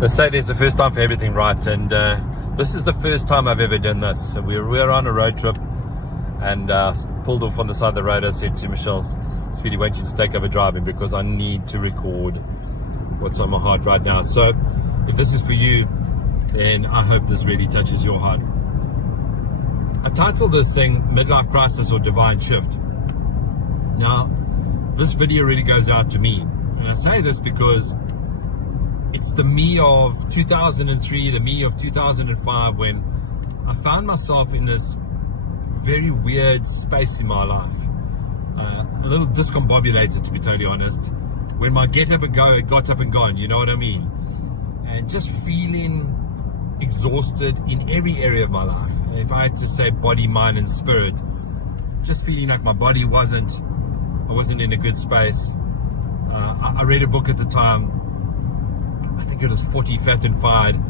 They say there's a first time for everything, right? And this is the first time I've ever done this. So we're on a road trip and pulled off on the side of the road. I said to Michelle, "Sweetie, why don't you just take over driving, because I need to record what's on my heart right now." So if this is for you, then I hope this really touches your heart. I titled this thing Midlife Crisis or Divine Shift. Now, this video really goes out to me. And I say this because it's the me of 2003, the me of 2005, when I found myself in this very weird space in my life. A little discombobulated, to be totally honest. When my get up and go had got up and gone, you know what I mean? And just feeling exhausted in every area of my life. If I had to say body, mind and spirit, just feeling like my body I wasn't in a good space. I read a book at the time, I think it was 40 Fat and Fried.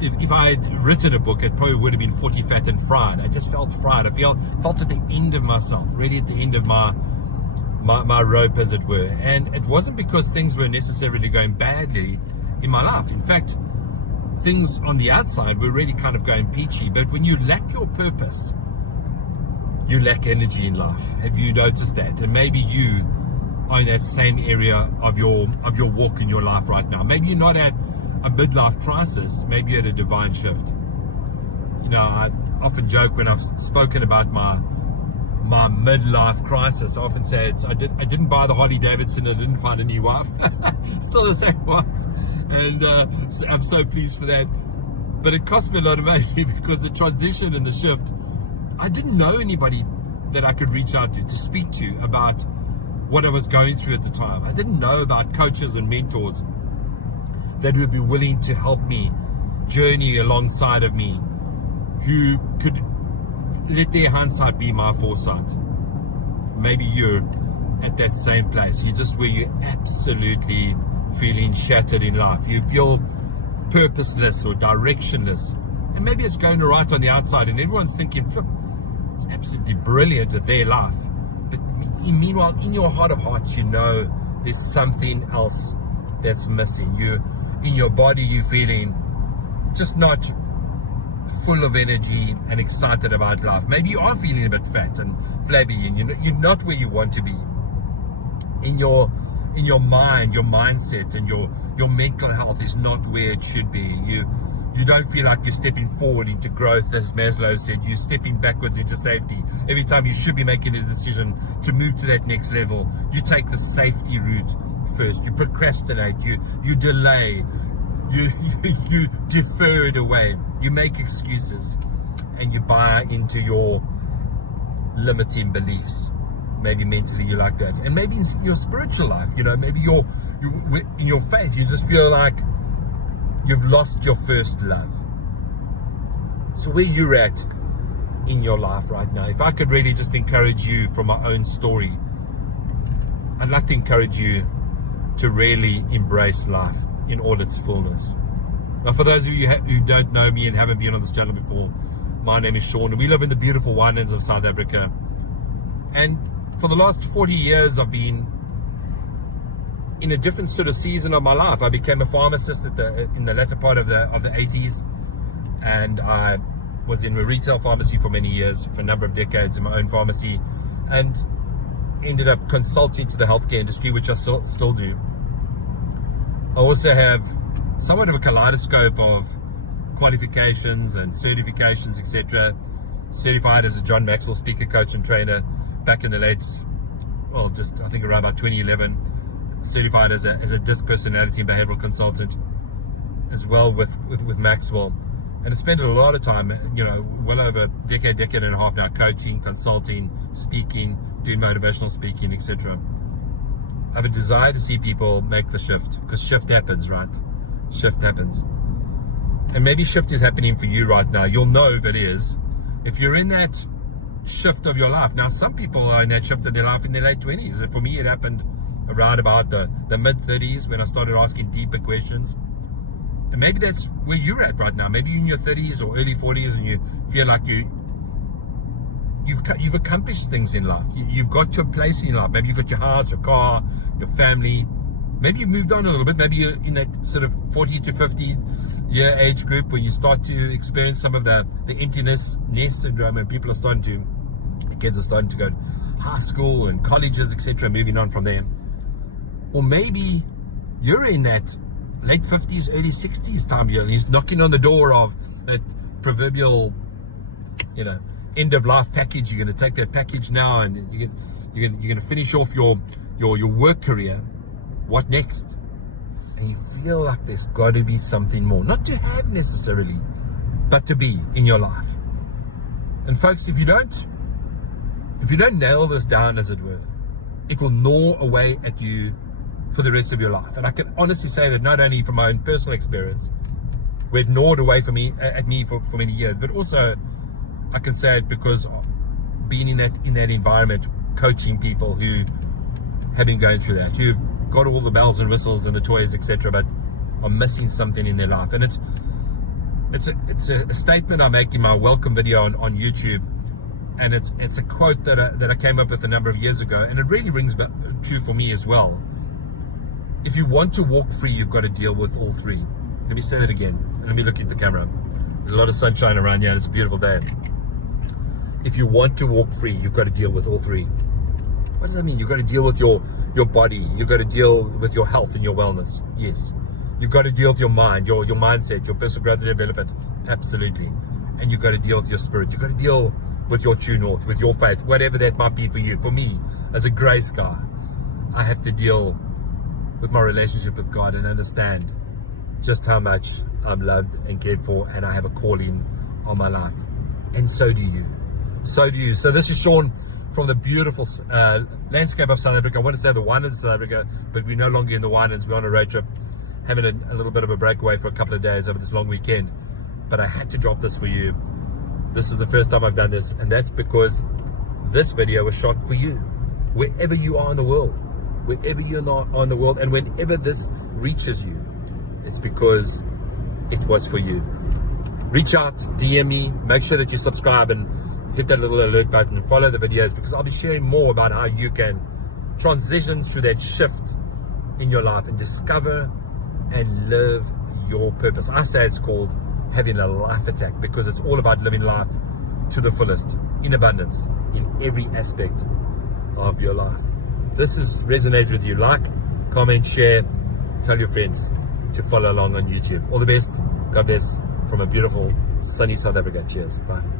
If I had written a book, it probably would have been 40 Fat and Fried. I just felt fried. I felt at the end of myself, really at the end of my rope, as it were. And it wasn't because things were necessarily going badly in my life. In fact, things on the outside were really kind of going peachy. But when you lack your purpose, you lack energy in life. Have you noticed that? And maybe you are in that same area of your walk in your life right now. Maybe you're not at a midlife crisis, maybe you're at a divine shift. You know, I often joke when I've spoken about my midlife crisis. I often say I didn't buy the Harley Davidson, I didn't find a new wife. Still the same wife, and so I'm so pleased for that. But it cost me a lot of money because the transition and the shift, I didn't know anybody that I could reach out to speak to about what I was going through at the time. I didn't know about coaches and mentors that would be willing to help me journey alongside of me, who could let their hindsight be my foresight. Maybe you're at that same place. You're just where you're absolutely feeling shattered in life. You feel purposeless or directionless. And maybe it's going right on the outside and everyone's thinking, "Flip, it's absolutely brilliant at their life." But meanwhile, in your heart of hearts, you know there's something else that's missing. In your body, you're feeling just not full of energy and excited about life. Maybe you are feeling a bit fat and flabby, and you're not where you want to be. In your mind, your mindset and your mental health is not where it should be. You don't feel like you're stepping forward into growth, as Maslow said. You're stepping backwards into safety. Every time you should be making a decision to move to that next level, you take the safety route first. You procrastinate, you delay, you defer it away, you make excuses, and you buy into your limiting beliefs. Maybe mentally you like that, and maybe in your spiritual life, maybe in your faith, you just feel like you've lost your first love. So where you're at in your life right now, if I could really just encourage you from my own story, I'd like to encourage you to really embrace life in all its fullness. Now, for those of you who don't know me and haven't been on this channel before, my name is Sean, and we live in the beautiful Winelands of South Africa. And for the last 40 years, I've been in a different sort of season of my life. I became a pharmacist in the latter part of the 80s, and I was in a retail pharmacy for many years, for a number of decades in my own pharmacy, and ended up consulting to the healthcare industry, which I still do. I also have somewhat of a kaleidoscope of qualifications and certifications, etc. Certified as a John Maxwell Speaker, coach and trainer back in the I think around about 2011. Certified as a DISC personality and behavioral consultant as well with Maxwell. And I spent a lot of time, well over a decade and a half now, coaching, consulting, speaking, doing motivational speaking, etc. I have a desire to see people make the shift, because shift happens, right? Shift happens. And maybe shift is happening for you right now. You'll know if it is, if you're in that shift of your life. Now, some people are in that shift of their life in their late 20s. And for me, it happened around about the mid-30s when I started asking deeper questions. And maybe that's where you're at right now. Maybe you're in your 30s or early 40s and you feel like you've accomplished things in life. You've got to a place in life. Maybe you've got your house, your car, your family, maybe you've moved on a little bit. Maybe you're in that sort of 40 to 50 year age group where you start to experience some of the emptiness syndrome, and kids are starting to go to high school and colleges, etc., moving on from there. Or maybe you're in that late 50s, early 60s time. He's knocking on the door of that proverbial, end of life package. You're going to take that package now, and you're going to finish off your work career. What next? And you feel like there's got to be something more, not to have necessarily, but to be in your life. And folks, if you don't nail this down, as it were, it will gnaw away at you for the rest of your life. And I can honestly say that not only from my own personal experience, where it gnawed away at me for many years, but also I can say it because being in that environment, coaching people who have been going through that, who've got all the bells and whistles and the toys, etc., but are missing something in their life. And it's a statement I make in my welcome video on YouTube, and it's a quote that I came up with a number of years ago, and it really rings true for me as well. If you want to walk free, you've got to deal with all three. Let me say that again. Let me look at the camera. There's a lot of sunshine around here, and it's a beautiful day. If you want to walk free, you've got to deal with all three. What does that mean? You've got to deal with your body. You've got to deal with your health and your wellness. Yes. You've got to deal with your mind, your mindset, your personal growth and development. Absolutely. And you've got to deal with your spirit. You've got to deal with your true north, with your faith, whatever that might be for you. For me, as a grace guy, I have to deal with my relationship with God and understand just how much I'm loved and cared for, and I have a calling on my life. And so do you. So do you. So this is Sean from the beautiful landscape of South Africa. I want to say the Winelands, South Africa, but we're no longer in the Winelands. We're on a road trip, having a little bit of a breakaway for a couple of days over this long weekend. But I had to drop this for you. This is the first time I've done this, and that's because this video was shot for you, wherever you are in the world, wherever you're not on the world, and whenever this reaches you, it's because it was for you. Reach out, DM me, make sure that you subscribe and hit that little alert button and follow the videos, because I'll be sharing more about how you can transition through that shift in your life and discover and live your purpose. I say it's called having a life attack, because it's all about living life to the fullest, in abundance, in every aspect of your life. If this has resonated with you, like, comment, share, tell your friends to follow along on YouTube. All the best. God bless from a beautiful, sunny South Africa. Cheers. Bye.